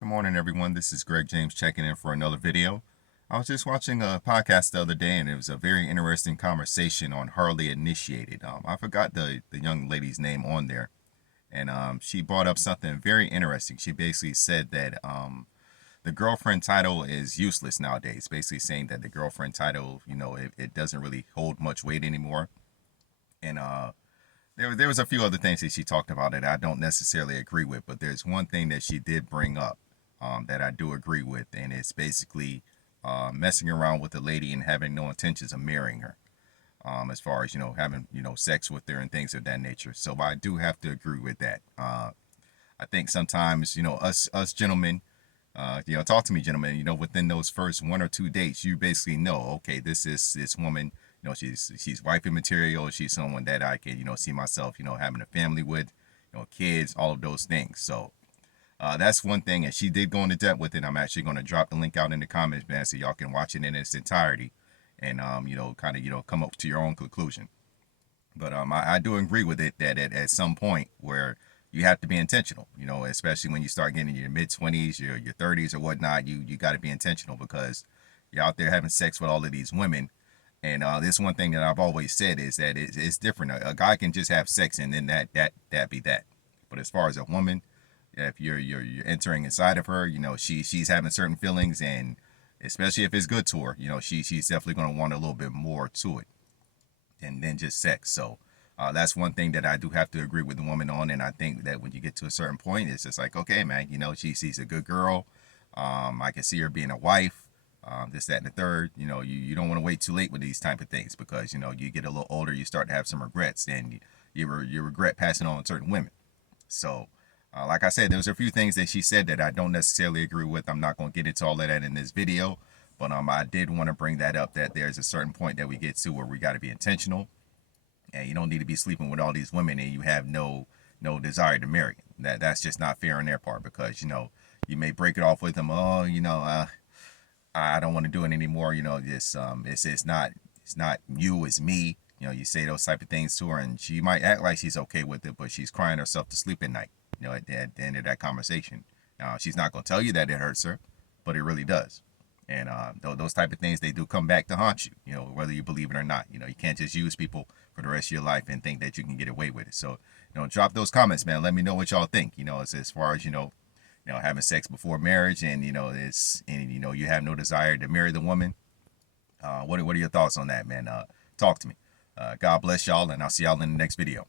Good morning, everyone. This is Greg James checking in for another video. I was just watching a podcast the other day, and it was a very interesting conversation on Hardly Initiated. I forgot the young lady's name on there, and she brought up something very interesting. She basically said that the girlfriend title is useless nowadays. Basically saying that the girlfriend title, it doesn't really hold much weight anymore. And there was a few other things that she talked about that I don't necessarily agree with, but there's one thing that she did bring up that I do agree with, and it's basically messing around with the lady and having no intentions of marrying her. As far as having sex with her and things of that nature. So I do have to agree with that. I think sometimes us gentlemen, talk to me, gentlemen. Within those first one or two dates, you basically know, okay, this woman. She's wifey material. She's someone that I can see myself having a family with, kids, all of those things. So that's one thing, and she did go into depth with it. I'm actually going to drop the link out in the comments, man, so y'all can watch it in its entirety, and kind of come up to your own conclusion. But I do agree with it that at some point where you have to be intentional, especially when you start getting in your mid 20s, your 30s or whatnot, you got to be intentional because you're out there having sex with all of these women. And this one thing that I've always said is that it's different. A guy can just have sex and then that be that. But as far as a woman, if you're entering inside of her, she's having certain feelings, and especially if it's good to her, she's definitely going to want a little bit more to it than just sex. So that's one thing that I do have to agree with the woman on, and I think that when you get to a certain point, it's just like, okay, man, she's a good girl. I can see her being a wife. This, that, and the third. You don't want to wait too late with these type of things because you get a little older, you start to have some regrets, and you regret passing on certain women. So, like I said, there's a few things that she said that I don't necessarily agree with. I'm not going to get into all of that in this video, but I did want to bring that up that there's a certain point that we get to where we got to be intentional, and you don't need to be sleeping with all these women and you have no desire to marry. That's just not fair on their part because you may break it off with them. Oh, I don't want to do it anymore. It's not you, it's me. You say those type of things to her, and she might act like she's okay with it, but she's crying herself to sleep at night. At the end of that conversation, she's not gonna tell you that it hurts her, but it really does. And those type of things, they do come back to haunt you. Whether you believe it or not. You can't just use people for the rest of your life and think that you can get away with it. So drop those comments, man. Let me know what y'all think. As far as having sex before marriage, and you have no desire to marry the woman. What are your thoughts on that, man? Talk to me. God bless y'all, and I'll see y'all in the next video.